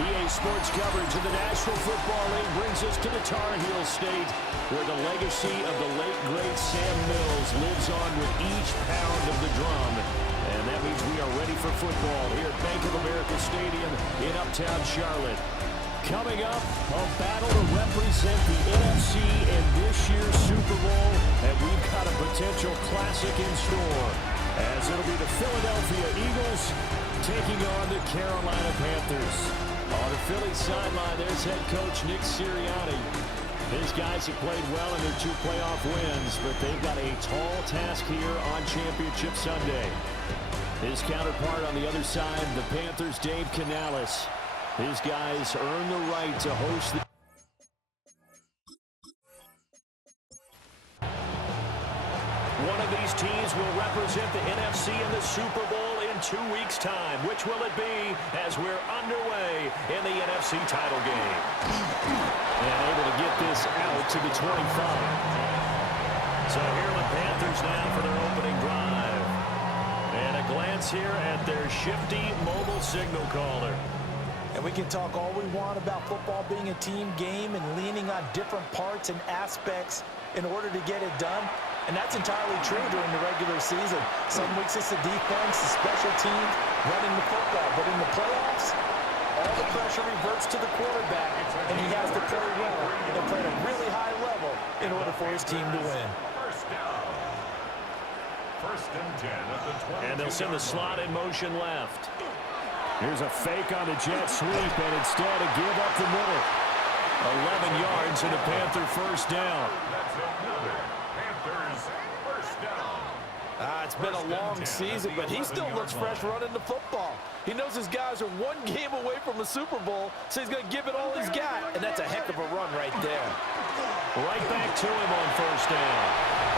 EA Sports coverage of the National Football League brings us to the Tar Heel State, where the legacy of the late, great Sam Mills lives on with each pound of the drum. And that means we are ready for football here at Bank of America Stadium in Uptown Charlotte. Coming up, a battle to represent the NFC in this year's Super Bowl, and we've got a potential classic in store, as it'll be the Philadelphia Eagles taking on the Carolina Panthers. On the Philly sideline, there's head coach Nick Sirianni. His guys have played well in their 2 playoff wins, but they've got a tall task here on Championship Sunday. His counterpart on the other side, the Panthers' Dave Canales. His guys earn the right to host the... One of these teams will represent the NFC in the Super Bowl in 2 weeks' time. Which will it be as we're underway in the NFC title game? And able to get this out to the 25. So here are the Panthers now for their opening drive. And a glance here at their shifty mobile signal caller. And we can talk all we want about football being a team game and leaning on different parts and aspects in order to get it done. And that's entirely true during the regular season. Some weeks it's the defense, the special teams, running the football. But in the playoffs, all the pressure reverts to the quarterback, and he has to play well and play at a really high level in order for his team to win. First and 10 at the 20. And they'll send the slot in motion left. Here's a fake on the jet sweep, and instead a give up the middle. 11 yards and a Panther first down. That's another Panthers first down. It's been a long season, but he still looks fresh running the football. He knows his guys are 1 game away from the Super Bowl, so he's going to give it all he's got, and that's a heck of a run right there. Right back to him on first down.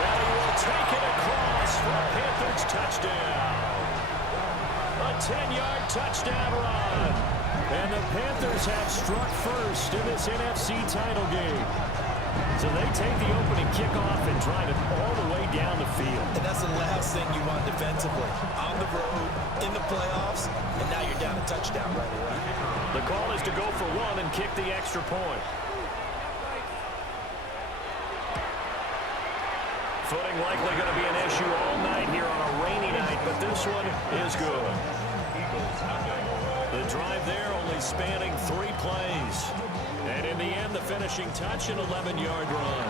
And he will take it across for a Panthers touchdown. A 10-yard touchdown run. And the Panthers have struck first in this NFC title game. So they take the opening kickoff and drive it all the way down the field. And that's the last thing you want defensively. On the road, in the playoffs, and now you're down a touchdown right away. The call is to go for 1 and kick the extra point. Footing likely going to be an issue all night here on a rainy night, but this one is good. The drive there only spanning 3 plays. And in the end, the finishing touch, an 11-yard run.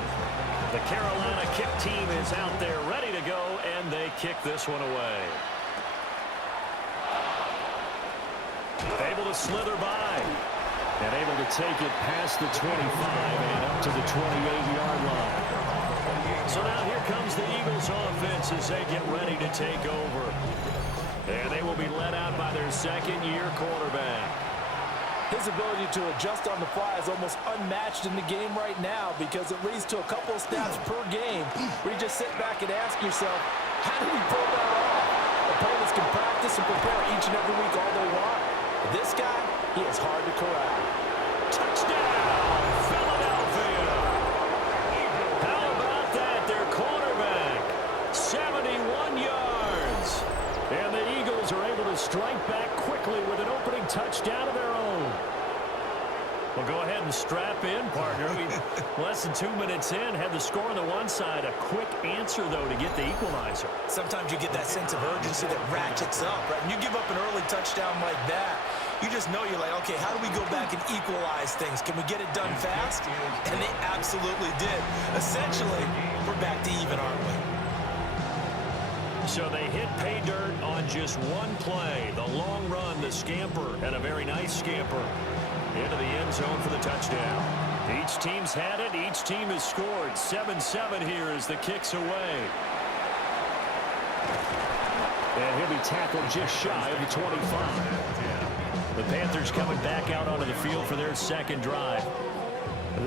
The Carolina kick team is out there ready to go, and they kick this one away. Able to slither by. And able to take it past the 25 and up to the 28-yard line. So now here comes the Eagles offense as they get ready to take over. And they will be led out by their second-year quarterback. His ability to adjust on the fly is almost unmatched in the game right now because it leads to a couple of snaps per game where you just sit back and ask yourself, how did he pull that off? Opponents can practice and prepare each and every week all they want. But this guy, he is hard to corral. Touchdown, Philadelphia! How about that? Their quarterback, 71 yards. And the Eagles are able to strike back quickly with an opening touchdown of their own. Well, go ahead and strap in, partner. Less than 2 minutes in, had the score on the one side. A quick answer, though, to get the equalizer. Sometimes you get that sense of urgency that ratchets up, right? And you give up an early touchdown like that, you just know you're like, okay, how do we go back and equalize things? Can we get it done fast? And they absolutely did. Essentially, we're back to even, aren't we? So they hit pay dirt on just one play. The long run, the scamper, and a very nice scamper into the end zone for the touchdown. Each team's had it. Each team has scored. 7-7 here as the kick's away. And he'll be tackled just shy of the 25. The Panthers coming back out onto the field for their second drive.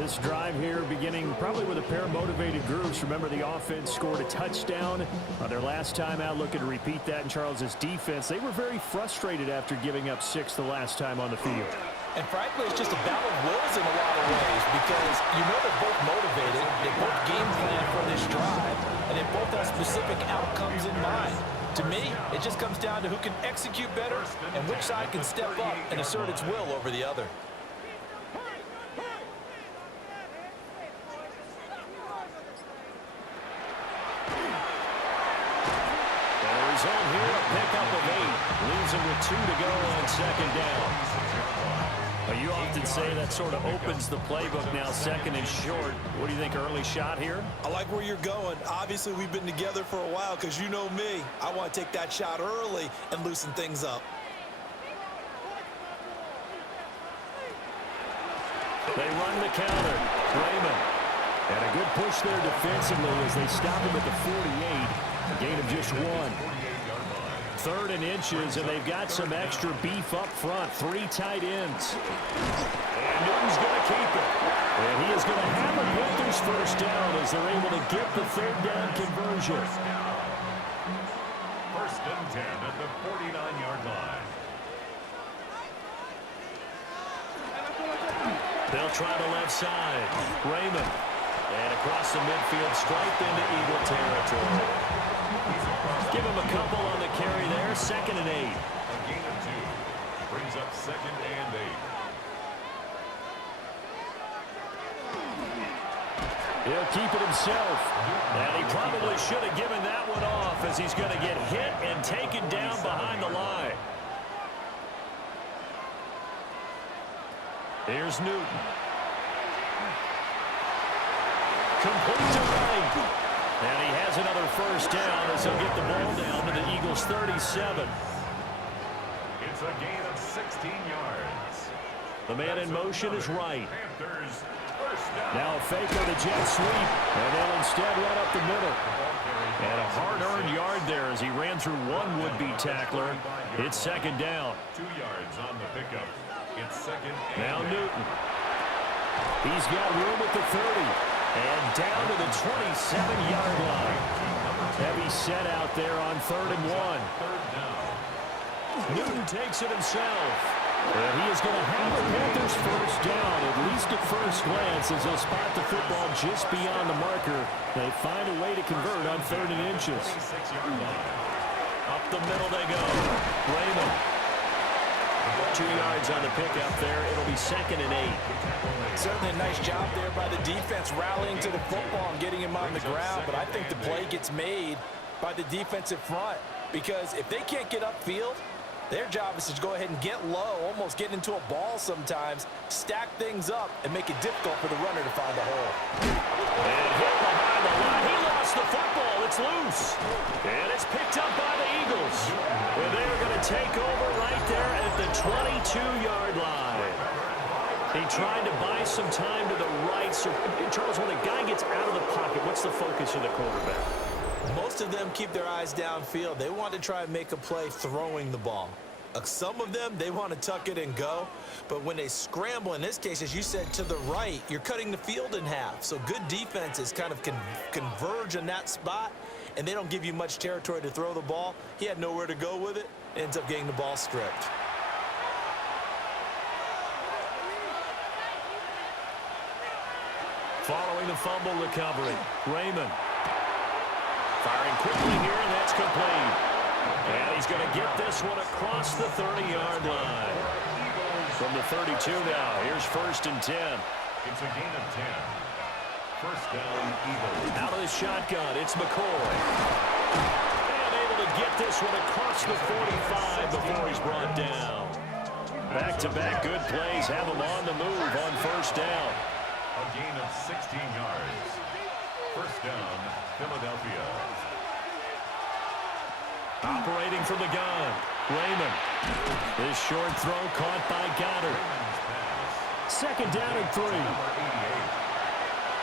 This drive here beginning probably with a pair of motivated groups. Remember, the offense scored a touchdown on their last time out, looking to repeat that in Charles' defense. They were very frustrated after giving up 6 the last time on the field. And frankly, it's just a battle of wills in a lot of ways because you know they're both motivated, they both game plan for this drive, and they both have specific outcomes in mind. To me, it just comes down to who can execute better and which side can step up and assert its will over the other. Result here, a pickup of 8. Leaves him with 2 to go on second down. Well, you often say that sort of opens the playbook now, second and short. What do you think, early shot here? I like where you're going. Obviously, we've been together for a while because you know me. I want to take that shot early and loosen things up. They run the counter. Raymond. And a good push there defensively as they stop him at the 48. A gain of just 1. 3rd and inches, and they've got some extra beef up front. 3 tight ends. And Newton's going to keep it. And he is going to have a Panthers first down as they're able to get the 3rd down conversion. First and 10 at the 49-yard line. They'll try the left side. Raymond. And across the midfield, stripe into Eagle territory. Give him a couple on the carry there. 2nd and 8. A gain of 2. Brings up 2nd and 8. He'll keep it himself. And he probably should have given that one off as he's going to get hit and taken down behind the line. Here's Newton. Complete to right. And he has another first down as he'll get the ball down to the Eagles' 37. It's a gain of 16 yards. The man in motion is right. Panthers first down. Now a fake on the jet sweep, and they'll instead run up the middle. And a hard-earned yard there as he ran through one would-be tackler. It's 2nd down. 2 yards on the pickup. It's 2nd and Now 8. Newton. He's got room at the 30. And down to the 27-yard line. Heavy set out there on 3rd and 1. 3rd down. Newton takes it himself. And he is going to have the Panthers first down, at least at first glance, as they'll spot the football just beyond the marker. They find a way to convert on 3rd and inches. 26-yard line. Up the middle they go. Raymond. 2 yards on the pickup there. It'll be 2nd and 8. Certainly a nice job there by the defense rallying to the football and getting him on the ground, but I think the play gets made by the defensive front because if they can't get upfield, their job is to go ahead and get low, almost get into a ball sometimes, stack things up, and make it difficult for the runner to find a hole. And hit behind the line. He lost the football. It's loose. And it's picked up by the Eagles. And they're going to take over right there at the 22-yard line. He tried to buy some time to the right. So, Charles, when a guy gets out of the pocket, what's the focus of the quarterback? Most of them keep their eyes downfield. They want to try and make a play throwing the ball. Some of them, they want to tuck it and go. But when they scramble, in this case, as you said, to the right, you're cutting the field in half. So good defenses kind of converge in that spot, and they don't give you much territory to throw the ball. He had nowhere to go with it. Ends up getting the ball stripped. Following the fumble recovery, Raymond. Firing quickly here, and that's complete. And he's going to get this one across the 30-yard line. From the 32 now, here's 1st and 10. It's a gain of 10. First down, Eagles. Out of the shotgun, it's McCoy. And able to get this one across the 45 before he's brought down. Back-to-back good plays have him on the move on 1st down. A gain of 16 yards. First down, Philadelphia. Operating from the gun, Raymond. This short throw caught by Goddard. 2nd down and 3. Number 88.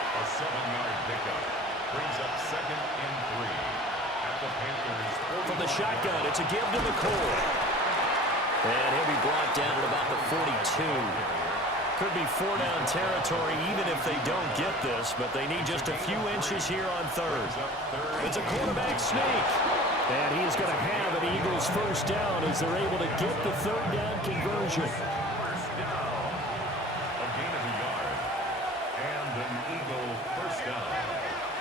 A 7-yard pickup. Brings up 2nd and 3. At the Panthers. From the shotgun, it's a give to McCoy. And he'll be brought down at about the 42. Could be 4-down territory even if they don't get this, but they need just a few inches here on 3rd. It's a quarterback sneak. And he is going to have an Eagles first down as they're able to get the 3rd down conversion. First down. A gain of a yard. And an Eagle first down.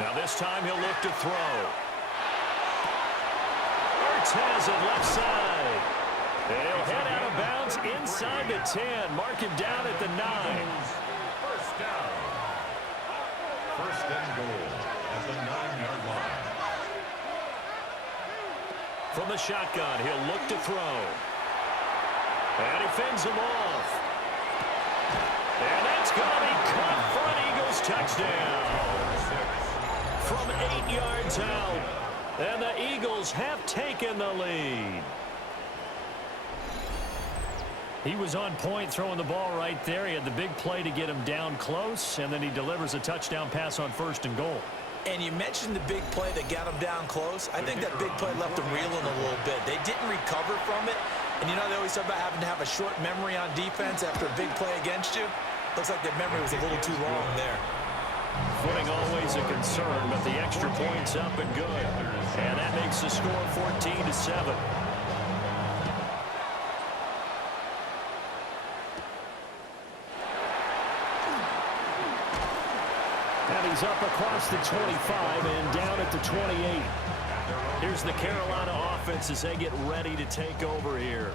Now this time he'll look to throw. Ertz has it left side. They'll head out of bounds inside the 10. Mark him down at the 9. First down. First and goal at the 9-yard line. From the shotgun, he'll look to throw. And he fends him off. And that's going to be caught for an Eagles touchdown. From 8 yards out. And the Eagles have taken the lead. He was on point throwing the ball right there. He had the big play to get him down close, and then he delivers a touchdown pass on first and goal. And you mentioned the big play that got him down close. I think that big play left him reeling a little bit. They didn't recover from it. And you know, they always talk about having to have a short memory on defense after a big play against you. Looks like their memory was a little too long there. Footing always a concern, but the extra point's up and good. And that makes the score 14-7. And he's up across the 25 and down at the 28. Here's the Carolina offense as they get ready to take over here.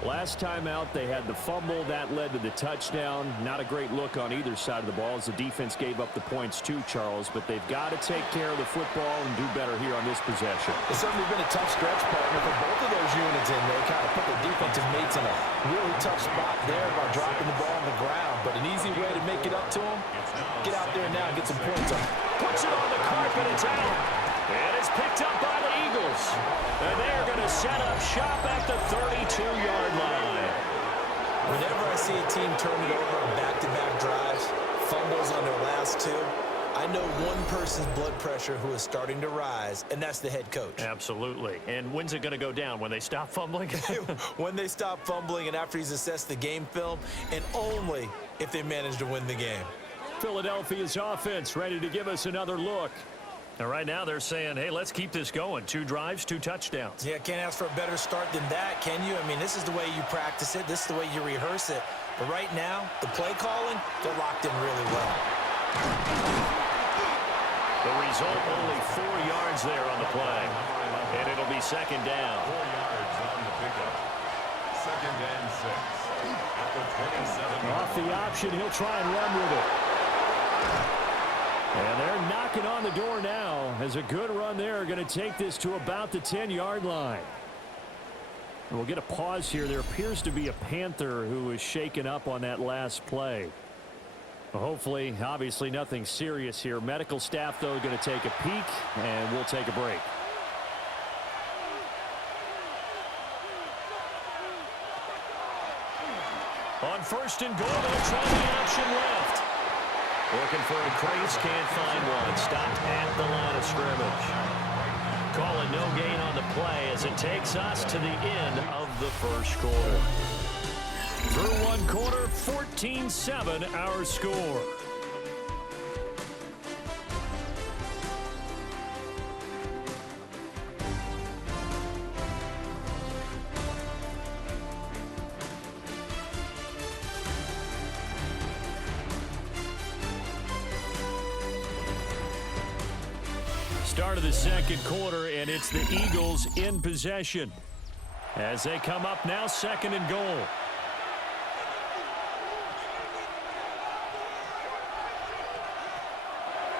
Last time out, they had the fumble. That led to the touchdown. Not a great look on either side of the ball as the defense gave up the points too, Charles. But they've got to take care of the football and do better here on this possession. It's certainly been a tough stretch, partner, for both of those units in there. Kind of put their defensive mates in a really tough spot there by dropping the ball on the ground. But an easy way to make it up to them, get out there now and get some points on. Puts it on the carpet. It's out. And it's picked up by the Eagles. And they're going to set up shop at the 32-yard line. Whenever I see a team turn it over on back-to-back drives, fumbles on their last two, I know one person's blood pressure who is starting to rise, and that's the head coach. Absolutely. And when's it going to go down? When they stop fumbling? When they stop fumbling and after he's assessed the game film, and only if they manage to win the game. Philadelphia's offense ready to give us another look. And right now they're saying, hey, let's keep this going. 2 drives, 2 touchdowns. Yeah, can't ask for a better start than that, can you? I mean, this is the way you practice it. This is the way you rehearse it. But right now, the play calling, they're locked in really well. The result, only 4 yards there on the play. And it'll be second down. 4 yards on the pickup. Second and 6 at the 27. Off the option, he'll try and run with it. And they're knocking on the door now as a good run there. Going to take this to about the 10-yard line. And we'll get a pause here. There appears to be a Panther who is shaken up on that last play. Well, hopefully, obviously nothing serious here. Medical staff, though, going to take a peek, and we'll take a break. On first and goal, they'll try the option left. Looking for a crease, can't find one. Stopped at the line of scrimmage. Calling no gain on the play as it takes us to the end of the first quarter. Through one quarter, 14-7 our score. Start of the second quarter, and it's the Eagles in possession as they come up now, second and goal.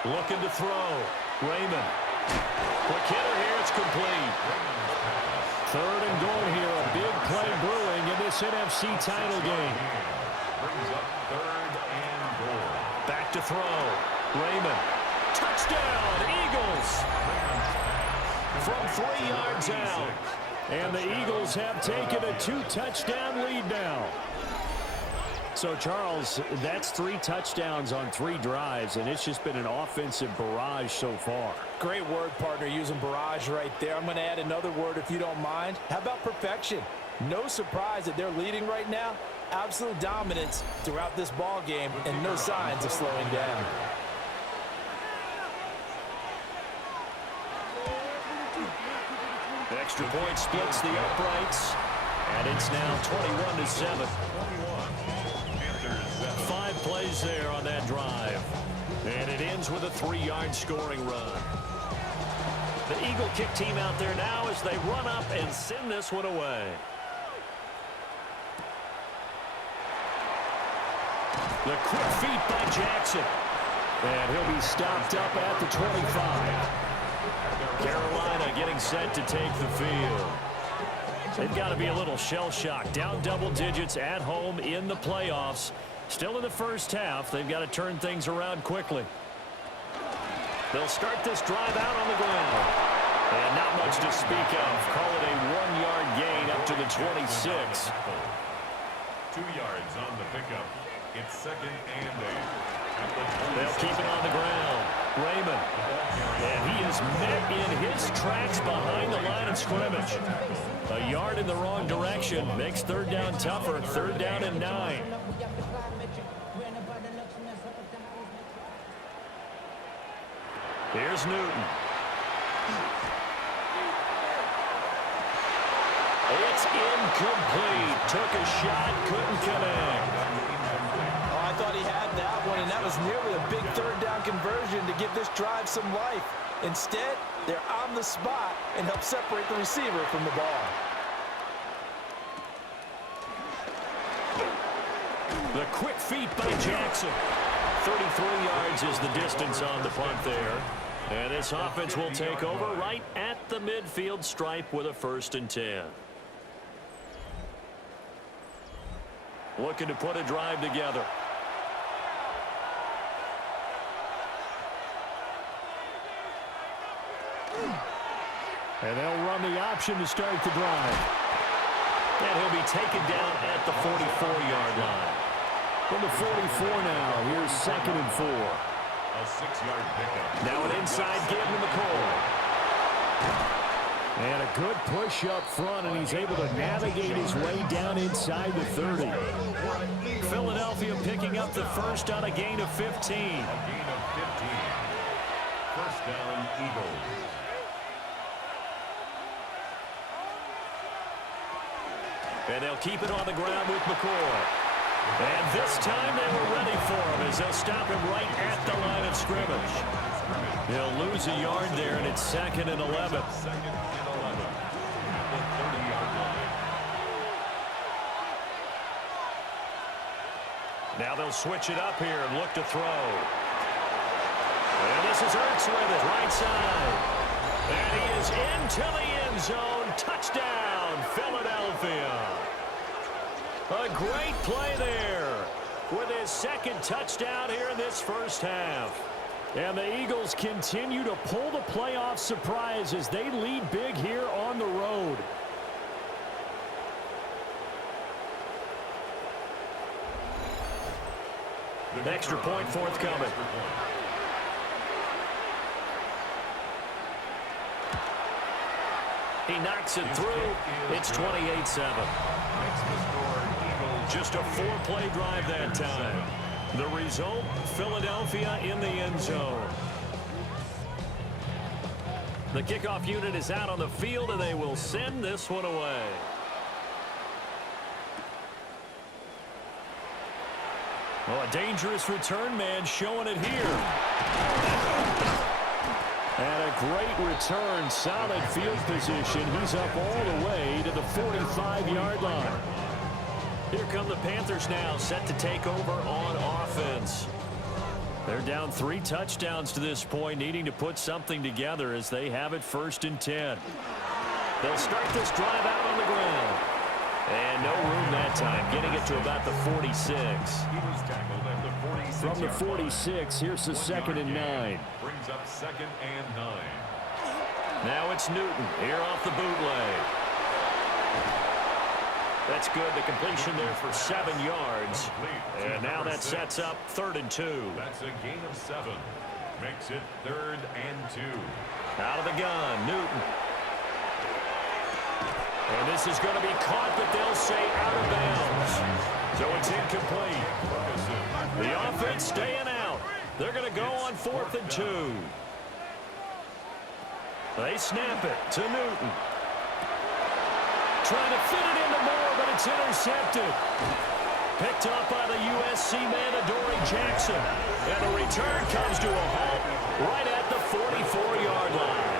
Looking to throw. Raymond. Quick hitter here. It's complete. Third and goal here. A big play brewing in this NFC title game. Brings up third and goal. Back to throw. Raymond. Touchdown, Eagles. From 3 yards out. And the Eagles have taken a 2-touchdown lead now. So, Charles, that's 3 touchdowns on 3 drives, and it's just been an offensive barrage so far. Great word, partner, using barrage right there. I'm going to add another word if you don't mind. How about perfection? No surprise that they're leading right now. Absolute dominance throughout this ball game and no signs of slowing down. Extra point splits the uprights, and it's now 21-7. 5 plays there on that drive, and it ends with a 3-yard scoring run. The Eagle kick team out there now as they run up and send this one away. The quick feet by Jackson. And he'll be stopped up at the 25. Carolina getting set to take the field. They've got to be a little shell-shocked. Down double digits at home in the playoffs. Still in the first half. They've got to turn things around quickly. They'll start this drive out on the ground. And not much to speak of. Call it a 1-yard gain up to the 26. 2 yards on the pickup. It's second and 8. They'll keep it on the ground. Raymond. And he is met in his tracks behind the line of scrimmage. A yard in the wrong direction makes third down tougher. Third down and 9. Here's Newton. It's incomplete. Took a shot, couldn't connect. Oh, I thought he had that one, and that was nearly a big third down conversion to give this drive some life. Instead, they're on the spot and help separate the receiver from the ball. The quick feet by Jackson. 33 yards is the distance on the punt there. And this offense will take over right at the midfield stripe with a 1st and 10. Looking to put a drive together. And they'll run the option to start the drive. And he'll be taken down at the 44-yard line. From the 44 now, here's 2nd and 4. A 6-yard pickup. Now an inside give to McCoy. And a good push up front, and he's able to navigate his way down inside the 30. Philadelphia picking up the first on a gain of 15. A gain of 15. First down, Eagles. And they'll keep it on the ground with McCoy. And this time they were ready for him as they'll stop him right at the line of scrimmage. He'll lose a yard there, and it's 2nd and 11. Second and 11 at the 30-yard line. Now they'll switch it up here and look to throw. And this is Ertz with it, right side. And he is into the end zone. Touchdown, Philadelphia. A great play there with his 2nd touchdown here in this first half. And the Eagles continue to pull the playoff surprise as they lead big here on the road. The extra point forthcoming. He knocks it through. It's 28-7. Just a 4-play drive that time. The result, Philadelphia in the end zone. The kickoff unit is out on the field, and they will send this one away. Oh, a dangerous return man showing it here. And a great return, solid field position. He's up all the way to the 45-yard line. Here come the Panthers now, set to take over on offense. They're down 3 touchdowns to this point, needing to put something together as they have it 1st and 10. They'll start this drive out on the ground. And no room that time, getting it to about the 46. He was tackled at the 46. From the 46, here's the 2nd and 9. Brings up 2nd and 9. Now it's Newton here off the bootleg. That's good. The completion there for 7 yards. And now that sets up 3rd and 2. That's a gain of 7. Makes it 3rd and 2. Out of the gun, Newton. And this is going to be caught, but they'll say out of bounds. So it's incomplete. The offense staying out. They're going to go on 4th and 2. They snap it to Newton. Trying to fit it into Moore, but it's intercepted. Picked up by the USC man, Adoree Jackson. And the return comes to a halt right at the 44-yard line.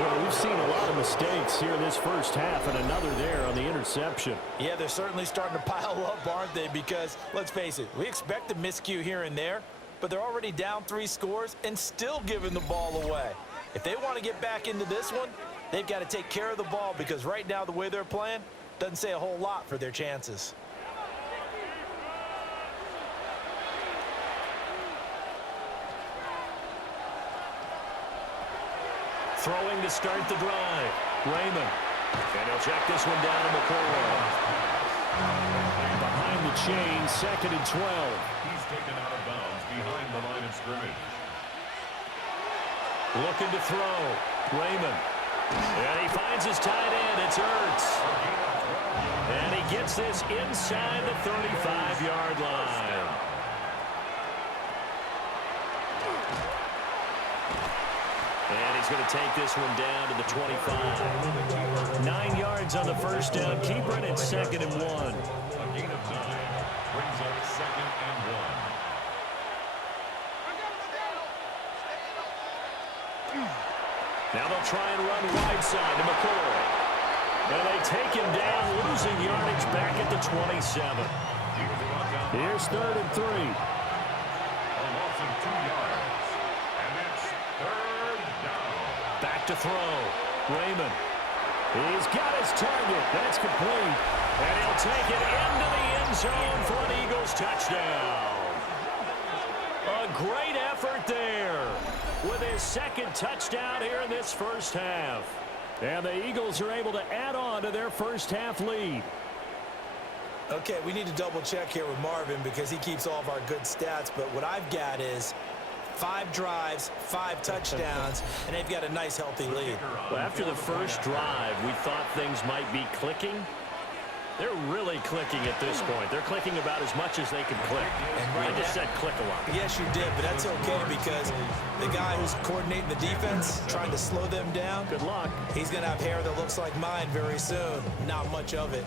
Well, we've seen a lot of mistakes here in this first half, and another there on the interception. Yeah, they're certainly starting to pile up, aren't they? Because, let's face it, we expect a miscue here and there, but they're already down 3 scores and still giving the ball away. If they want to get back into this one, they've got to take care of the ball, because right now the way they're playing doesn't say a whole lot for their chances. Throwing to start the drive. Raymond. And he'll check this one down to McCoy. Behind the chain, 2nd and 12. He's taken out of bounds behind the line of scrimmage. Looking to throw. Raymond. And he finds his tight end. It's Ertz. And he gets this inside the 35-yard line. And he's going to take this one down to the 25. 9 yards on the first down. Keeper it at 2nd and 1. A gain of 9 brings up 2nd and 1. Now they'll try and run wide side to McCoy. And they take him down, losing yardage back at the 27. Here's 3rd and 3. A loss of 2 yards. And it's 3rd down. Back to throw. Raymond. He's got his target. That's complete. And he'll take it into the end zone for an Eagles touchdown. A great effort there with his 2nd touchdown here in this first half. And the Eagles are able to add on to their first half lead. Okay, we need to double check here with Marvin because he keeps all of our good stats, but what I've got is 5 drives, 5 touchdowns, and they've got a nice, healthy lead. Well, after the first drive, we thought things might be clicking. They're really clicking at this point. They're clicking about as much as they can click. I just said click a lot. Yes, you did, but that's okay because the guy who's coordinating the defense, trying to slow them down, Good luck. he's going to have hair that looks like mine very soon. Not much of it.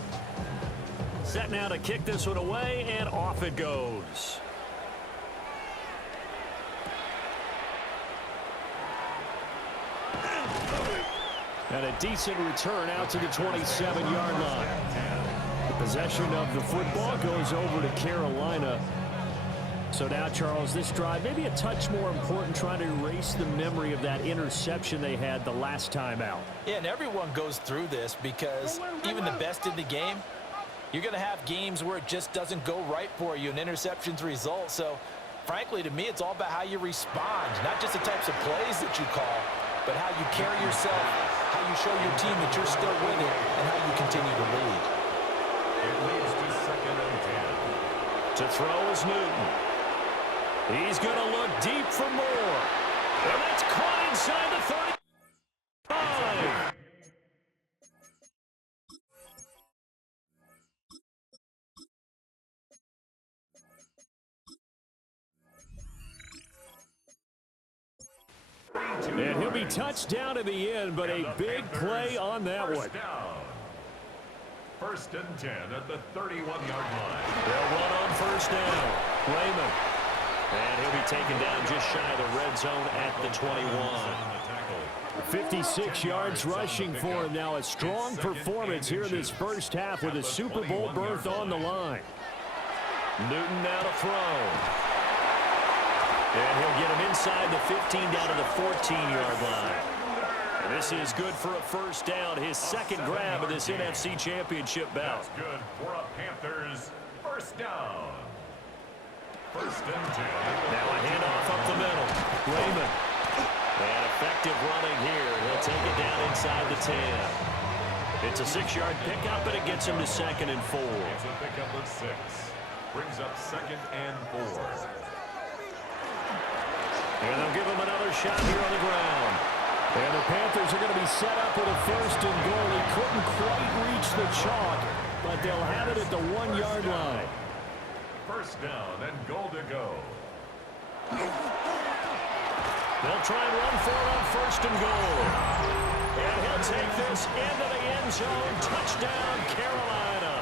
Set now to kick this one away, and off it goes. And a decent return out to the 27-yard line. The possession of the football goes over to Carolina. So now, Charles, this drive maybe a touch more important, trying to erase the memory of that interception they had the last time out. Yeah, and everyone goes through this because even the best in the game, you're going to have games where it just doesn't go right for you, and interceptions result. So, frankly, to me, it's all about how you respond, not just the types of plays that you call, but how you carry yourself, how you show your team that you're still with it, and how you continue to lead. It leads to 2nd and 10. To throw is Newton. He's going to look deep for more. And that's caught inside the 35. And he'll be touched down in the end, but a big play on that one. 1st and 10 at the 31-yard line. They'll run on 1st down. Raymond. And he'll be taken down just shy of the red zone at the 21. 56 yards rushing for him now. A strong performance here in this first half with a Super Bowl berth on the line. Newton now to throw. And he'll get him inside the 15 down to the 14-yard line. And this is good for a first down, his 2nd grab of this NFC Championship bout. That's good for a Panthers first down. 1st and 10. Now a handoff up the middle. Raymond. And effective running here. He'll take it down inside the 10. It's a 6-yard pickup, and it gets him to 2nd and 4. It's a pickup of 6. Brings up 2nd and 4. And they'll give him another shot here on the ground. And the Panthers are going to be set up with a 1st and goal. He couldn't quite reach the chalk, but they'll have it at the 1-yard line. 1st down and goal to go. They'll try and run for it on 1st and goal. And he'll take this into the end zone. Touchdown, Carolina.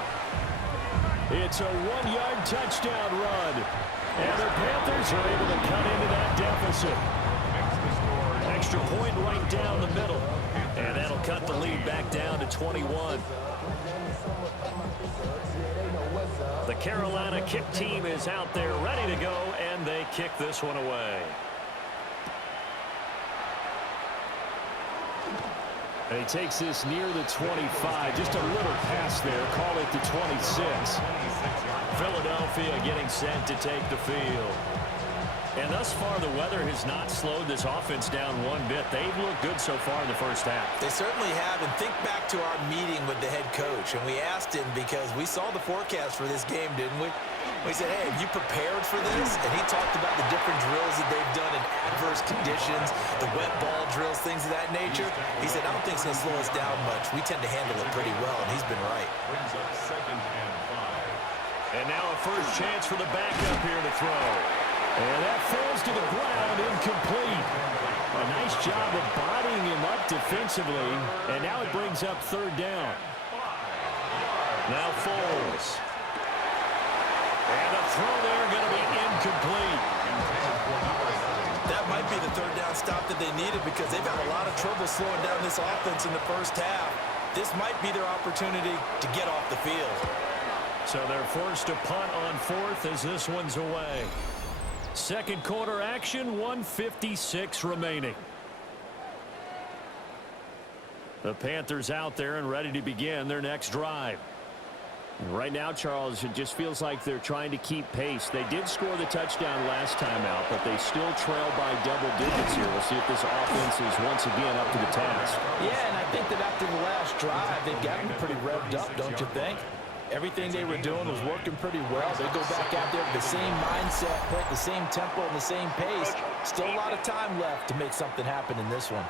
It's a 1-yard touchdown run. And the Panthers are able to cut into that deficit. Extra point right down the middle. And that'll cut the lead back down to 21. The Carolina kick team is out there ready to go, and they kick this one away. And he takes this near the 25. Just a little pass there. Call it the 26. Philadelphia getting set to take the field. And thus far, the weather has not slowed this offense down one bit. They've looked good so far in the first half. They certainly have. And think back to our meeting with the head coach. And we asked him because we saw the forecast for this game, didn't we? We said, hey, have you prepared for this? And he talked about the different drills that they've done in adverse conditions, the wet ball drills, things of that nature. He said, I don't think it's going to slow us down much. We tend to handle it pretty well, and he's been right. Brings up 2nd and 5. And now a first chance for the backup here to throw. And that falls to the ground, incomplete. A nice job of bodying him up defensively. And now it brings up 3rd down. Now Foles. And the throw there going to be incomplete. That might be the 3rd down stop that they needed because they've had a lot of trouble slowing down this offense in the first half. This might be their opportunity to get off the field. So they're forced to punt on 4th as this one's away. Second quarter action, 1:56 remaining. The Panthers out there and ready to begin their next drive. Right now, Charles, it just feels like they're trying to keep pace. They did score the touchdown last time out, but they still trail by double digits here. We'll see if this offense is once again up to the task. Yeah, and I think that after the last drive, they've gotten pretty revved up, don't you think? Everything they were doing was working pretty well. They go back out there with the same mindset, play at the same tempo and the same pace. Still a lot of time left to make something happen in this one.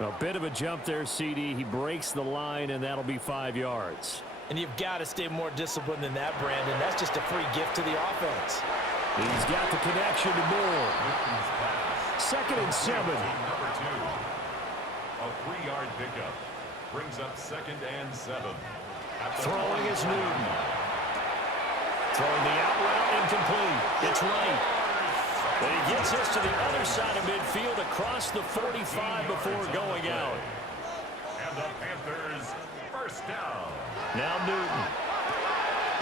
A bit of a jump there, CD. He breaks the line, and that'll be 5 yards. And you've got to stay more disciplined than that, Brandon. That's just a free gift to the offense. He's got the connection to Moore. 2nd and 7. Number 2. A 3-yard pickup. Brings up 2nd and 7. Throwing is Newton. Throwing the out route incomplete. It's right. And he gets us to the other side of midfield across the 45 before going out. And the Panthers first down. Now Newton.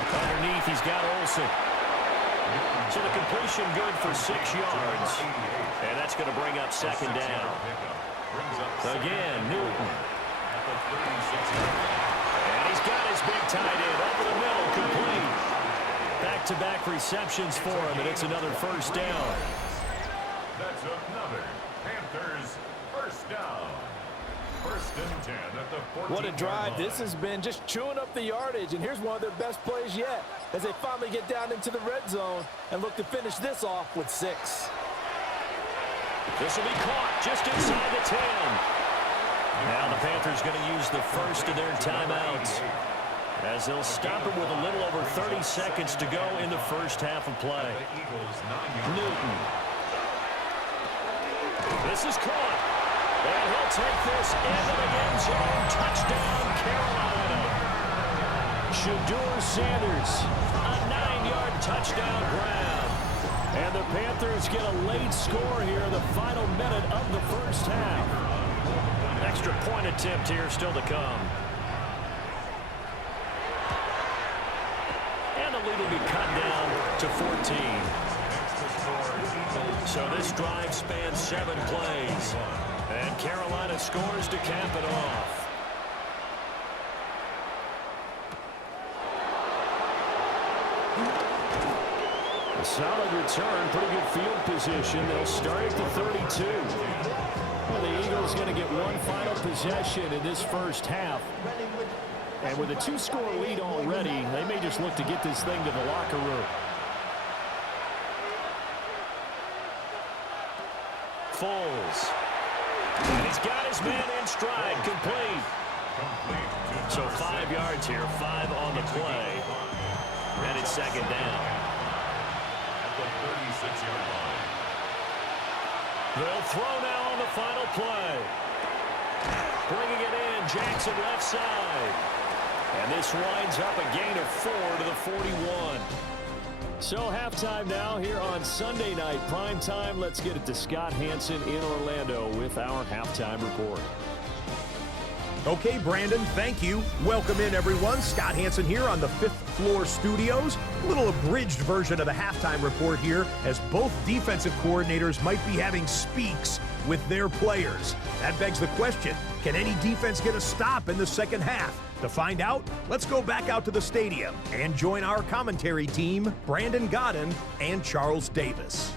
Underneath, he's got Olsen. So the completion good for 6 yards. And that's going to bring up 2nd down. Again, Newton. And he's got his big tight end over the middle, complete. Back-to-back receptions for him, and it's another first down. That's another Panthers first down. 1st and 10 at the 14-yard line. What a drive this has been, just chewing up the yardage. And here's one of their best plays yet as they finally get down into the red zone and look to finish this off with 6. This will be caught just inside the 10. Now the Panthers going to use the first of their timeouts as they'll stop it with a little over 30 seconds to go in the first half of play. Newton. This is caught. And he'll take this into the end zone. Touchdown, Carolina. Shedeur Sanders, a 9-yard touchdown grab. And the Panthers get a late score here in the final minute of the first half. Extra point attempt here still to come. And the lead will be cut down to 14. So this drive spans 7 plays. And Carolina scores to cap it off. A solid return, pretty good field position. They'll start at the 32. Well, the Eagles going to get one final possession in this first half. And with a 2-score lead already, they may just look to get this thing to the locker room. Foles. And he's got his man in stride, complete. So 5 yards here, 5 on the play. And it's 2nd down. At the 36-yard line. They'll throw now on the final play. Bringing it in, Jackson left side. And this winds up a gain of 4 to the 41. So halftime now here on Sunday night prime time. Let's get it to Scott Hanson in Orlando with our halftime report. Okay, Brandon, thank you. Welcome in, everyone. Scott Hanson here on the 5th floor studios. A little abridged version of the halftime report here, as both defensive coordinators might be having speaks with their players. That begs the question, can any defense get a stop in the second half? To find out, let's go back out to the stadium and join our commentary team, Brandon Godden and Charles Davis.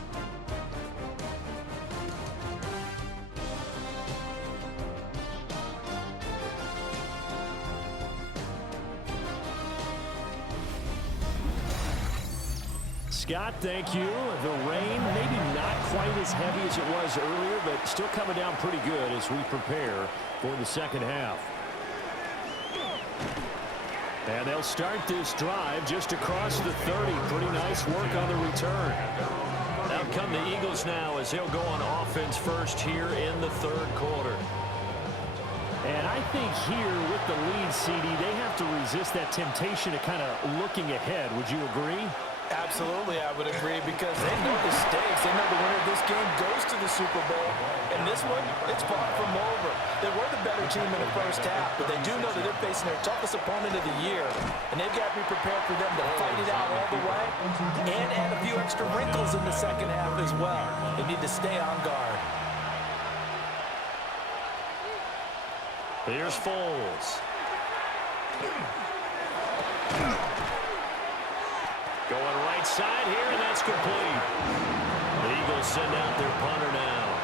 Scott, thank you. The rain, maybe not quite as heavy as it was earlier, but still coming down pretty good as we prepare for the second half. And they'll start this drive just across the 30. Pretty nice work on the return. Out come the Eagles now as they'll go on offense first here in the third quarter. And I think here with the lead, CD, they have to resist that temptation of kind of looking ahead. Would you agree? Absolutely, I would agree, because they know the stakes. They know the winner of this game goes to the Super Bowl. And this one, it's far from over. They were the better team in the first half, but they do know that they're facing their toughest opponent of the year. And they've got to be prepared for them to fight it out all the way and add a few extra wrinkles in the second half as well. They need to stay on guard. Here's Foles. Going right side here, and that's complete. The Eagles send out their punter now,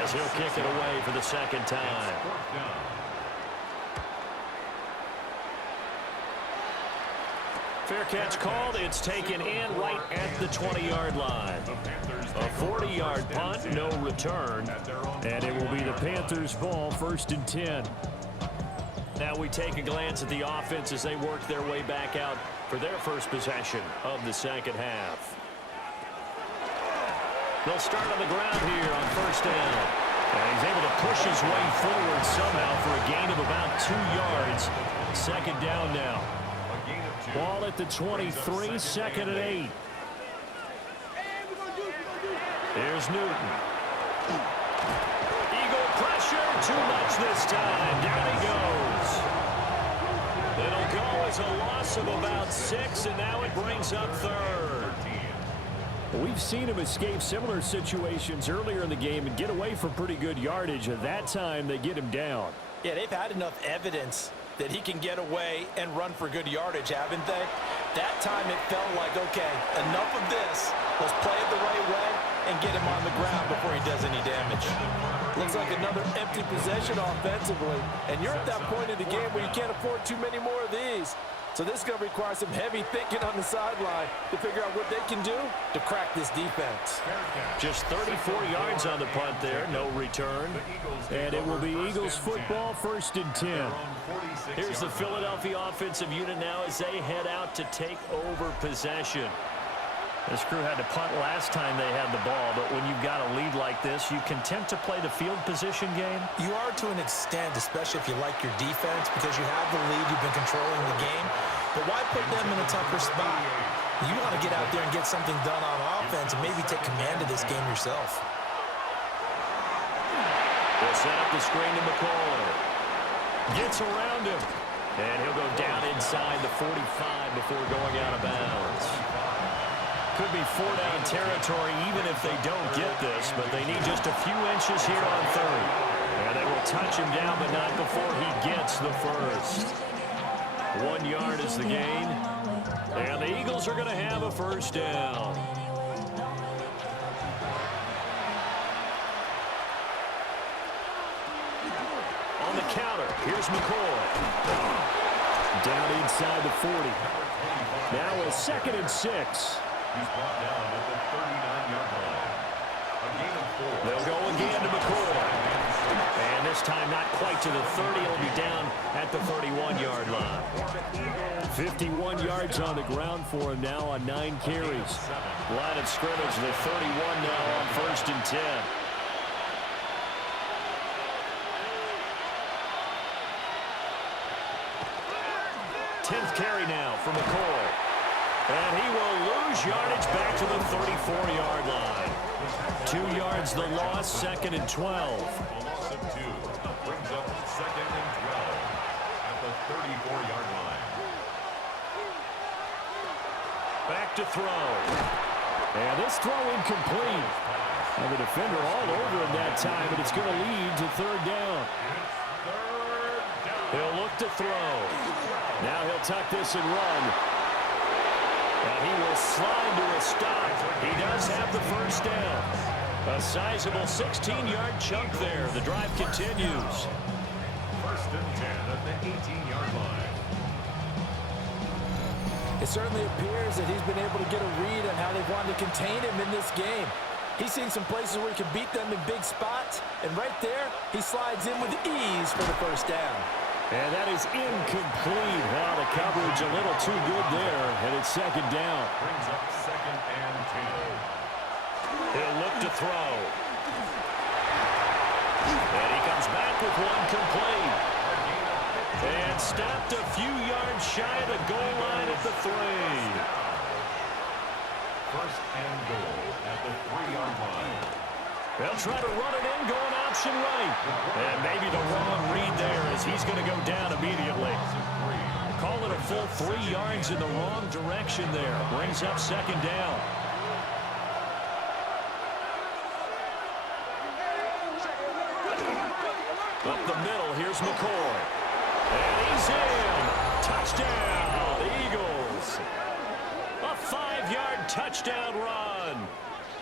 as he'll kick it away for the second time. Fair catch called. It's taken in right at the 20-yard line. A 40-yard punt, no return. And it will be the Panthers' ball, 1st and 10. Now we take a glance at the offense as they work their way back out for their first possession of the second half. They'll start on the ground here on 1st down. And he's able to push his way forward somehow for a gain of about 2 yards. 2nd down now. Ball at the 23, 2nd and 8. Here's Newton. Eagle pressure, too much this time. Down he goes. It'll go as a loss of about 6, and now it brings up 3rd. We've seen him escape similar situations earlier in the game and get away from pretty good yardage. At that time, they get him down. Yeah, they've had enough evidence that he can get away and run for good yardage, haven't they? That time it felt like, okay, enough of this. Let's play it the right way and get him on the ground before he does any damage. Looks like another empty possession offensively. And you're at that point in the game where you can't afford too many more of these. So this is going to require some heavy thinking on the sideline to figure out what they can do to crack this defense. Just 34 yards on the punt there, no return. And it will be Eagles football, 1st and 10. Here's the Philadelphia offensive unit now as they head out to take over possession. This crew had to punt last time they had the ball, but when you've got a lead like this, you content to play the field position game? You are to an extent, especially if you like your defense, because you have the lead, you've been controlling the game. But why put them in a tougher spot? You want to get out there and get something done on offense and maybe take command of this game yourself. They'll set up the screen to McCoy. Gets around him. And he'll go down inside the 45 before going out of bounds. Could be 4-down territory even if they don't get this, but they need just a few inches here on 3rd. And they will touch him down, but not before he gets the first. 1 yard is the gain. And the Eagles are going to have a 1st down. On the counter, here's McCoy. Down inside the 40. Now a 2nd and 6. He's brought down at the 39-yard line. A gain of 4. They'll go again to McCoy. And this time not quite to the 30. It'll be down at the 31-yard line. 51 yards on the ground for him now on 9 carries. Line of scrimmage, the 31 now on 1st and 10. 10th carry now for McCoy. And he will lose yardage back to the 34-yard line. 2 yards the loss, 2nd and 12. A loss of 2 brings up 2nd and 12 at the 34-yard line. Back to throw. And this throw incomplete. And the defender all over him that time, but it's going to lead to 3rd down. He'll look to throw. Now he'll tuck this and run. And he will slide to a stop. He does have the 1st down. A sizable 16-yard chunk there. The drive continues. 1st and 10 at the 18-yard line. It certainly appears that he's been able to get a read on how they've wanted to contain him in this game. He's seen some places where he can beat them in big spots, and right there, he slides in with ease for the 1st down. And that is incomplete. Wow, the coverage a little too good there, and it's 2nd down. Brings up 2nd and 10. He'll look to throw. And he comes back with one complete. And stopped a few yards shy of the goal line at the 3. 1st and goal at the 3-yard line. They'll try to run it in, going option right. And maybe the wrong read there as he's going to go down immediately. Call it a full 3 yards in the wrong direction there. Brings up 2nd down. Up the middle, here's McCoy. And he's in. Touchdown, Eagles. A 5-yard touchdown run.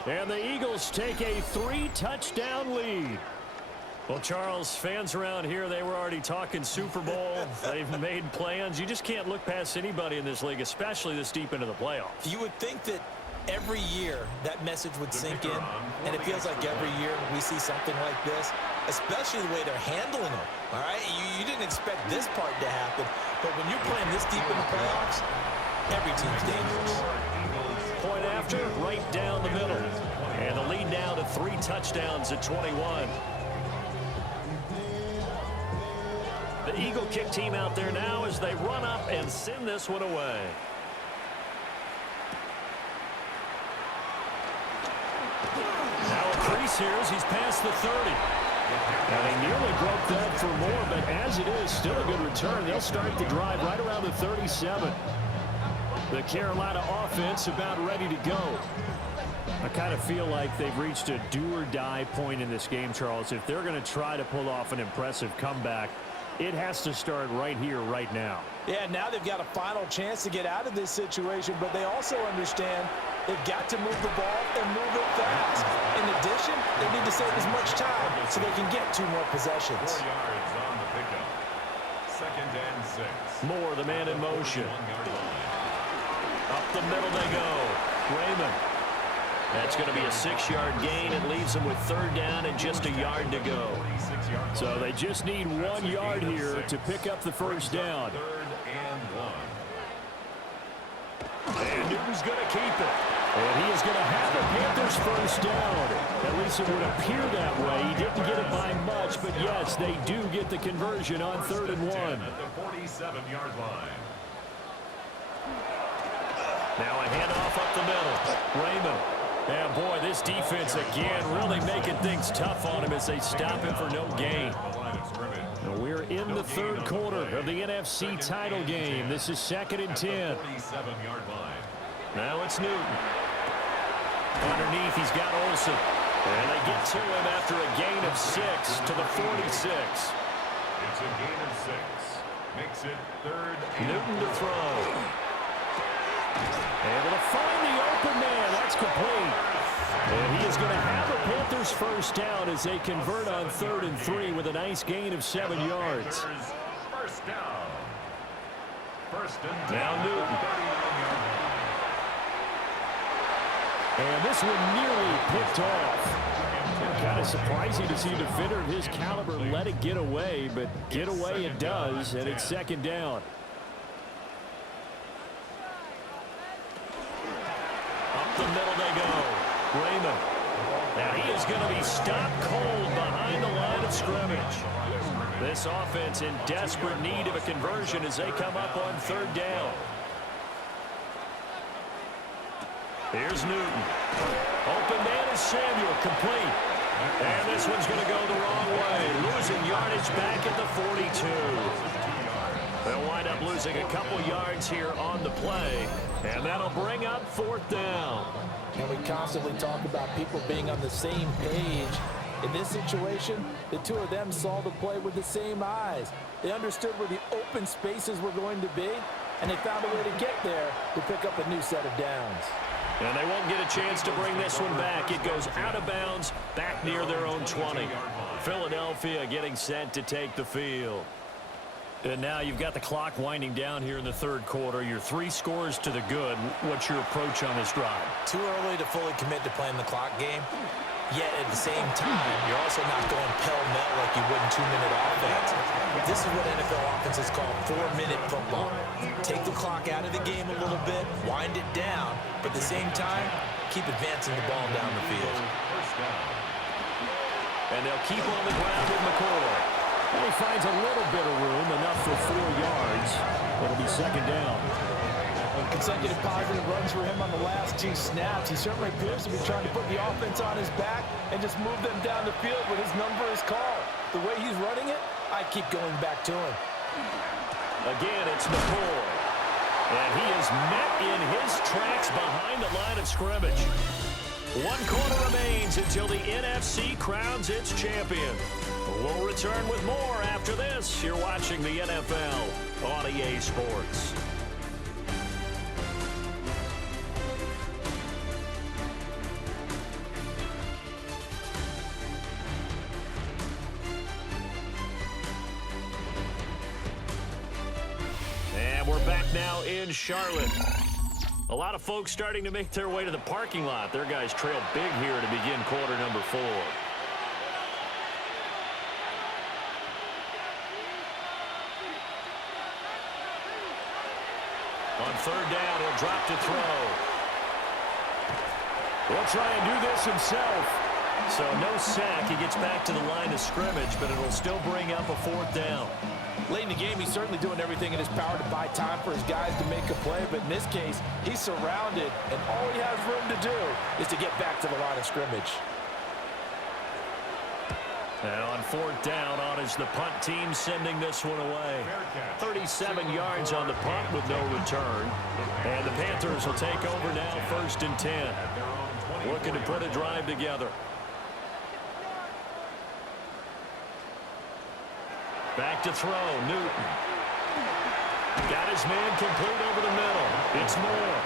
And the Eagles take a 3-touchdown lead. Well, Charles, fans around here, they were already talking Super Bowl. They've made plans. You just can't look past anybody in this league, especially this deep into the playoffs. You would think that every year that message would sink in, and it feels like every year we see something like this, especially the way they're handling them. All right, you didn't expect this part to happen, but when you're playing this deep in the playoffs, every team's dangerous. Point after, right down the middle. And the lead now to 3 touchdowns at 21. The Eagle kick team out there now as they run up and send this one away. Now a crease here as he's past the 30. And he nearly broke that for more, but as it is, still a good return. They'll start the drive right around the 37. The Carolina offense about ready to go. I kind of feel like they've reached a do-or-die point in this game, Charles. If they're going to try to pull off an impressive comeback, it has to start right here, right now. Yeah, now they've got a final chance to get out of this situation, but they also understand they've got to move the ball and move it fast. In addition, they need to save as much time so they can get 2 more possessions. 4 yards on the pickup. 2nd and 6. Moore, the man in motion. Up the middle they go. Raymond. That's going to be a 6-yard gain. It leaves them with 3rd down and just a yard to go. So they just need 1 yard here to pick up the 1st down. 3rd and 1. And Newton's going to keep it. And he is going to have the Panthers 1st down. At least it would appear that way. He didn't get it by much, but yes, they do get the conversion on 3rd and 1. At the 47-yard line. Now a handoff up the middle. Raymond. And boy, this defense again really making things tough on him as they stop him for no gain. And we're in the 3rd quarter of the NFC title game. This is 2nd and 10. 47-yard line. Now it's Newton. Underneath, he's got Olsen. And they get to him after a gain of 6 to the 46. It's a gain of 6. Makes it 3rd and Newton to throw. Able to find the open man. That's complete. And he is going to have a Panthers 1st down as they convert on 3rd and 3 with a nice gain of 7 yards. 1st down. 1st and 10. Now Newton. And this one nearly picked off. Kind of surprising to see a defender of his caliber let it get away, but get away it does, and it's 2nd down. Up the middle they go. Raymond. Now he is going to be stopped cold behind the line of scrimmage. This offense in desperate need of a conversion as they come up on 3rd down. Here's Newton. Open man is Samuel, complete. And this one's going to go the wrong way. Losing yardage back at the 42. They'll wind up losing a couple yards here on the play. And that'll bring up 4th down. And we constantly talk about people being on the same page. In this situation, the two of them saw the play with the same eyes. They understood where the open spaces were going to be, and they found a way to get there to pick up a new set of downs. And they won't get a chance to bring this one back. It goes out of bounds back near their own 20. Philadelphia getting set to take the field. And now you've got the clock winding down here in the 3rd quarter. You're 3 scores to the good. What's your approach on this drive? Too early to fully commit to playing the clock game. Yet at the same time, you're also not going pell-mell like you would in 2-minute offense. This is what NFL offenses call 4-minute football. Take the clock out of the game a little bit, wind it down, but at the same time, keep advancing the ball down the field. And they'll keep on the ground with McCoy. And he finds a little bit of room, enough for 4 yards. It'll be 2nd down. Consecutive positive runs for him on the last 2 snaps. He certainly appears to be trying to put the offense on his back and just move them down the field when his number is called. The way he's running it, I keep going back to him. Again, it's McCoy. And he is met in his tracks behind the line of scrimmage. 1 quarter remains until the NFC crowns its champion. We'll return with more after this. You're watching the NFL on EA Sports. And we're back now in Charlotte. A lot of folks starting to make their way to the parking lot. Their guys trailed big here to begin quarter number 4. On 3rd down, he'll drop to throw. He'll try and do this himself. So no sack. He gets back to the line of scrimmage, but it'll still bring up a 4th down. Late in the game, he's certainly doing everything in his power to buy time for his guys to make a play, but in this case, he's surrounded, and all he has room to do is to get back to the line of scrimmage. And on 4th down, on is the punt team sending this one away. 37 yards on the punt with no return. And the Panthers will take over now, 1st and 10. Looking to put a drive together. Back to throw, Newton. Got his man complete over the middle. It's Moore.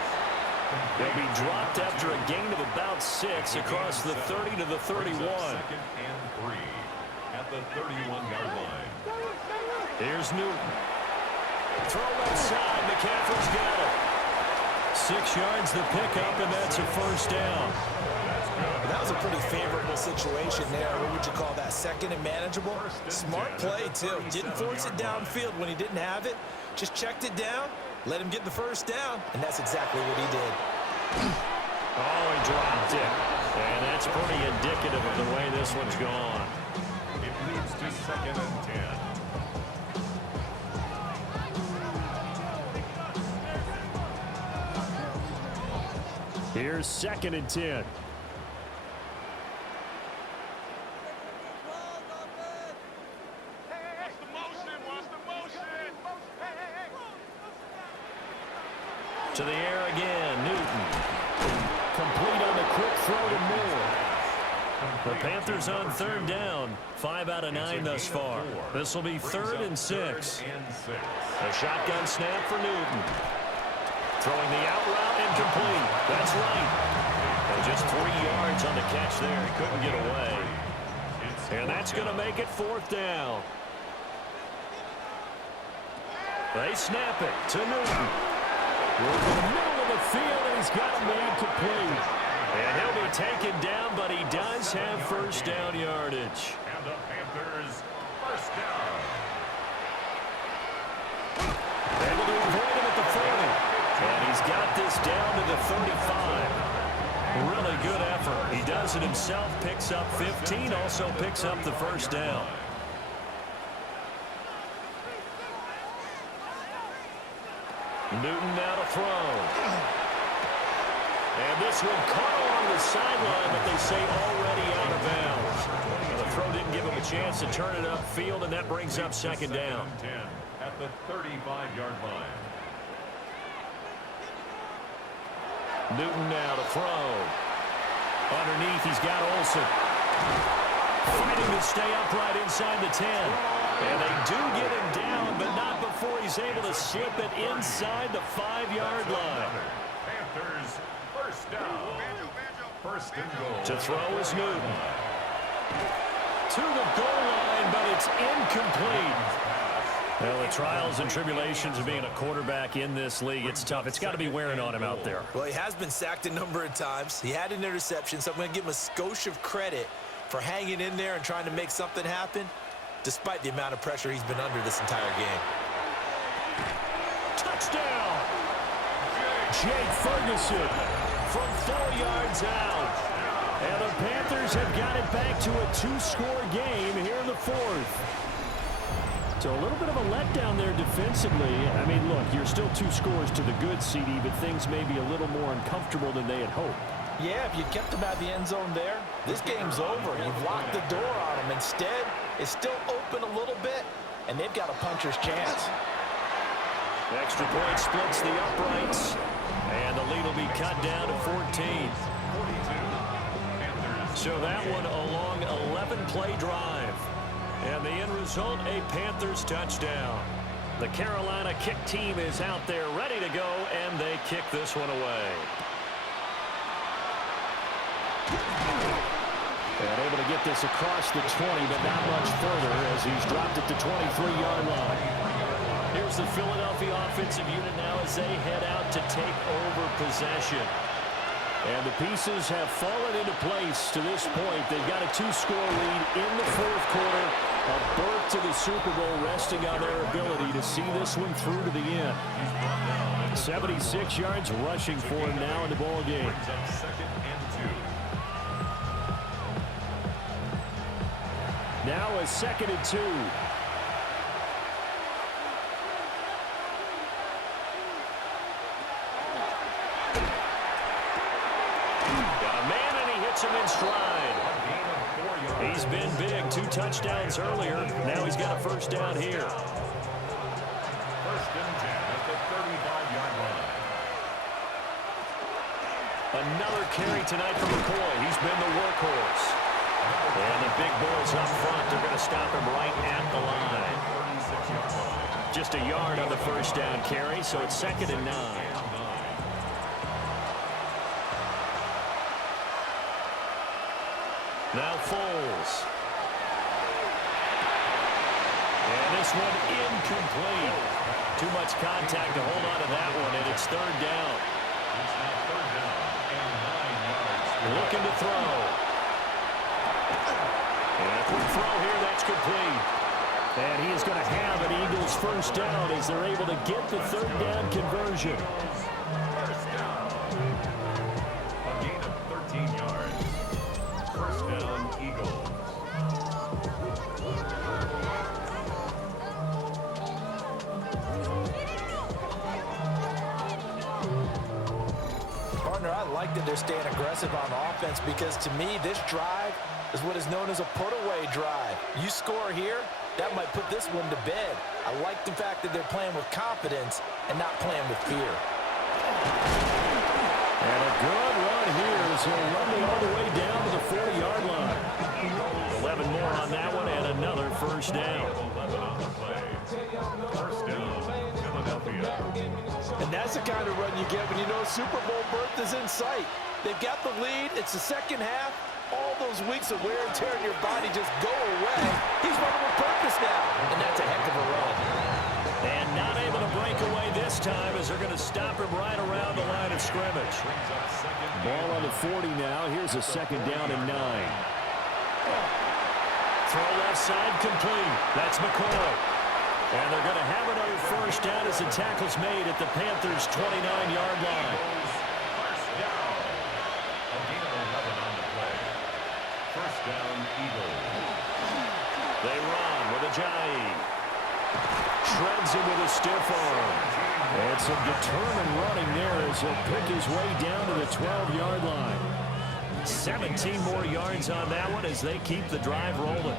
He'll be dropped after a gain of about 6 across the 30 to the 31. 2nd and 3 at the 31-yard line. Here's Newton. Throw left side. McCaffrey's got it. 6 yards the pickup, and that's a 1st down. That was a pretty favorable situation there. What would you call that? 2nd and manageable? Smart play, too. Didn't force it downfield when he didn't have it. Just checked it down, let him get the 1st down, and that's exactly what he did. Oh, he dropped it. And that's pretty indicative of the way this one's gone. It leads to 2nd and 10. Here's 2nd and 10. To the air again, Newton. Complete on the quick throw to Moore. The Panthers on 3rd down. 5 out of 9 thus far. This will be 3rd and 6. A shotgun snap for Newton. Throwing the out route and complete. That's right. And just 3 yards on the catch there. He couldn't get away. And that's going to make it 4th down. They snap it to Newton. We're in the middle of the field, and he's got a man complete. And he'll be taken down, but he does have 1st down yardage. And the Panthers, 1st down. Able to avoid him at the 40. And he's got this down to the 35. Really good effort. He does it himself, picks up 15, also picks up the 1st down. Newton now to throw. And this one caught along the sideline, but they say already out of bounds. Well, the throw didn't give him a chance to turn it upfield, and that brings up second down. 10 at the 35-yard line. Newton now to throw. Underneath, he's got Olsen. Fighting to stay upright inside the 10. And they do get him down, but not before he's able to slip it inside the 5-yard line. Panthers, first down. First and goal. To throw is Newton. To the goal line, but it's incomplete. Well, the trials and tribulations of being a quarterback in this league, it's tough. It's got to be wearing on him out there. Well, he has been sacked a number of times. He had an interception, so I'm going to give him a skosh of credit for hanging in there and trying to make something happen, despite the amount of pressure he's been under this entire game. Touchdown! Jake Ferguson from 4 yards out. And the Panthers have got it back to a 2-score game here in the 4th. So a little bit of a letdown there defensively. I mean, look, you're still 2 scores to the good, CD, but things may be a little more uncomfortable than they had hoped. Yeah, if you kept him out of the end zone there, this game's over. You've locked the door on him. Instead, it's still open a little bit, and they've got a puncher's chance. Extra point splits the uprights, and the lead will be cut down to 14. So that one a long 11-play drive. And the end result, a Panthers touchdown. The Carolina kick team is out there ready to go, and they kick this one away. And able to get this across the 20, but not much further as he's dropped at the 23-yard line. Here's the Philadelphia offensive unit now as they head out to take over possession. And the pieces have fallen into place to this point. They've got a 2-score lead in the 4th quarter. A berth to the Super Bowl resting on their ability to see this one through to the end. 76 yards rushing for him now in the ball game. Now a 2nd and 2. Him in stride. He's been big. 2 touchdowns earlier. Now he's got a first down here. First and 10 at the 35-yard line. Another carry tonight for McCoy. He's been the workhorse. And the big boys up front, they're going to stop him right at the line. Just a yard on the first down carry, so it's 2nd and 9. Now Foles. And this one incomplete. Too much contact to hold on to that one, and it's 3rd down. It's now 3rd down and 9 yards. Looking to throw. And a quick throw here, that's complete. And he is going to have an Eagles first down as they're able to get the 3rd down conversion. First down. A gain of 13 yards. First down, Eagles. Partner, I like that they're staying aggressive on offense because to me, this drive is what is known as a put-away drive. You score here, that might put this one to bed. I like the fact that they're playing with confidence and not playing with fear. And a good run here as he'll run it all the way down to the 40-yard line. 11 more on that one and another first down. 11 on the play. First down, Philadelphia. And that's the kind of run you get when you know Super Bowl berth is in sight. They've got the lead. It's the second half. All those weeks of wear and tear in your body just go away. He's running with purpose now, and that's a heck of a run. And not able to break away this time as they're going to stop him right around the line of scrimmage. Ball on the 40 now. Here's a 2nd down and 9. Throw left side complete. That's McCoy. And they're going to have another first down as the tackle's made at the Panthers' 29-yard line. First down. A gain of 11 on the play. First down, Eagles. They run with Ajayi. Shreds him with a stiff arm. And some determined running there as he'll pick his way down to the 12-yard line. 17 more yards on that one as they keep the drive rolling.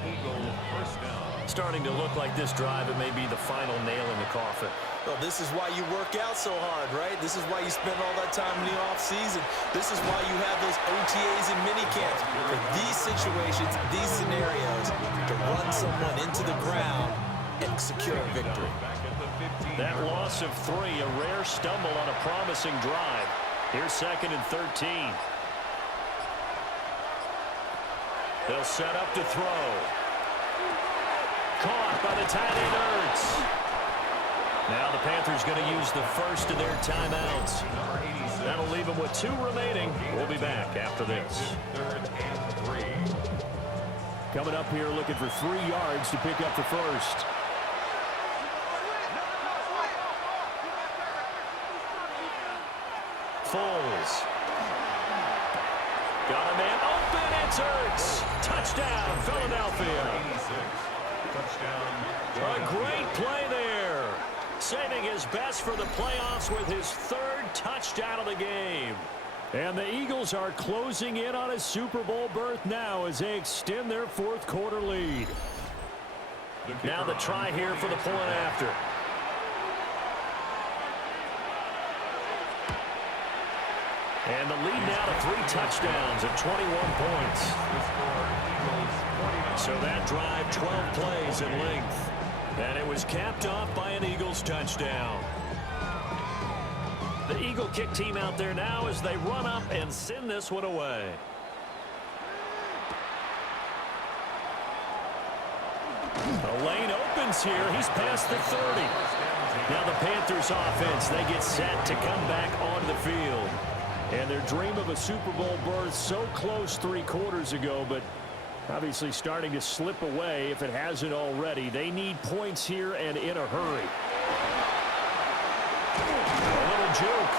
Starting to look like this drive, it may be the final nail in the coffin. Well, this is why you work out so hard, right? This is why you spend all that time in the offseason. This is why you have those OTAs and minicamps. For these situations, these scenarios, to run someone into the ground and secure a victory. That loss of 3, a rare stumble on a promising drive. Here's 2nd and 13. They'll set up to throw. Caught by the tight end Ertz. Now the Panthers going to use the first of their timeouts. That'll leave them with 2 remaining. We'll be back after this. 3rd and 3. Coming up here looking for 3 yards to pick up the first. Foles. Got a man open. It's Ertz. Touchdown, Philadelphia. A great play there. Saving his best for the playoffs with his 3rd touchdown of the game. And the Eagles are closing in on a Super Bowl berth now as they extend their 4th quarter lead. Now the try here for the point after. And the lead now to 3 touchdowns at 21 points. So that drive, 12 plays in length. And it was capped off by an Eagles touchdown. The Eagle kick team out there now as they run up and send this one away. The lane opens here. He's past the 30. Now the Panthers offense, they get set to come back onto the field. And their dream of a Super Bowl berth so close 3 quarters ago, but obviously starting to slip away if it hasn't already. They need points here and in a hurry. A little juke.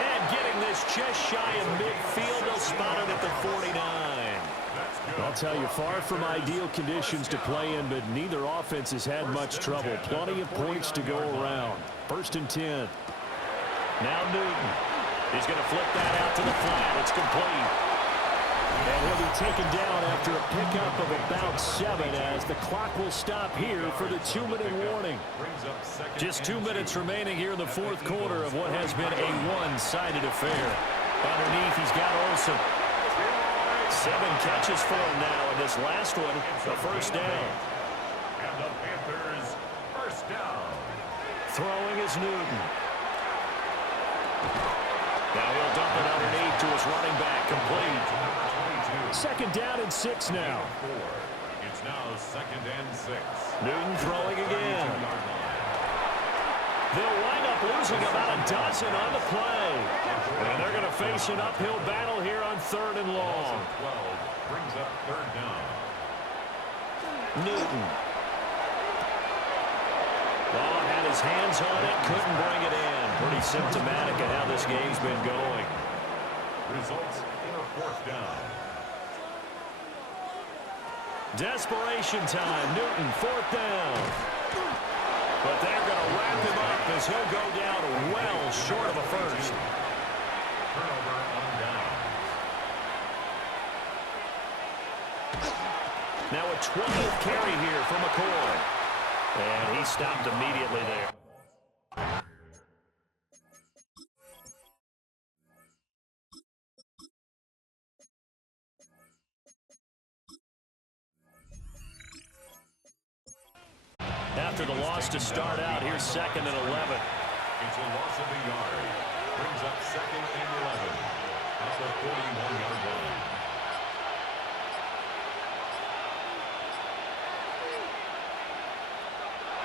And getting this just shy of midfield. They'll spot it at the 49. I'll tell you, far from ideal conditions to play in, but neither offense has had much trouble. Plenty of points to go around. 1st and 10. Now Newton. He's going to flip that out to the flat. It's complete. And he'll be taken down after a pickup of about 7 as the clock will stop here for the 2-minute warning. Just 2 minutes remaining here in the 4th quarter of what has been a one-sided affair. Underneath, he's got Olsen. 7 catches for him now, and this last one, the first down. And the Panthers, first down. Throwing is Newton. Now he'll dump it underneath to his running back, complete. 2nd down and 6 now. It's now 2nd and 6. Newton throwing again. They'll wind up losing about a dozen on the play. And they're going to face an uphill battle here on 3rd and long. 12 brings up 3rd down. Newton. Oh, had his hands on it, couldn't bring it in. Pretty symptomatic of how this game's been going. Results in a 4th down. Desperation time. Newton, 4th down. But they're going to wrap him up as he'll go down well short of a first. Turnover on down. Now a 20th carry here from McCoy. And he stopped immediately there. After the loss to start out, here's 2nd and 11. It's a loss of a yard. Brings up 2nd and 11. At the 41-yard line.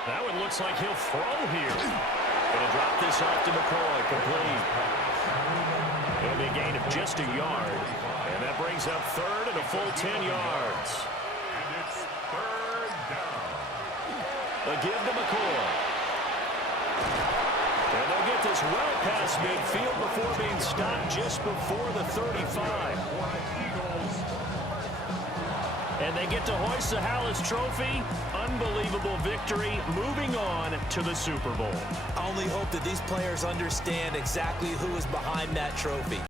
That one looks like he'll throw here. Going to drop this off to McCoy, complete. It'll be a gain of just a yard. And that brings up 3rd and a full 10 yards. And it's 3rd down. A give to McCoy. And they'll get this well past midfield before being stopped just before the 35. And they get to hoist the Hallis Trophy. Unbelievable victory. Moving on to the Super Bowl. I only hope that these players understand exactly who is behind that trophy.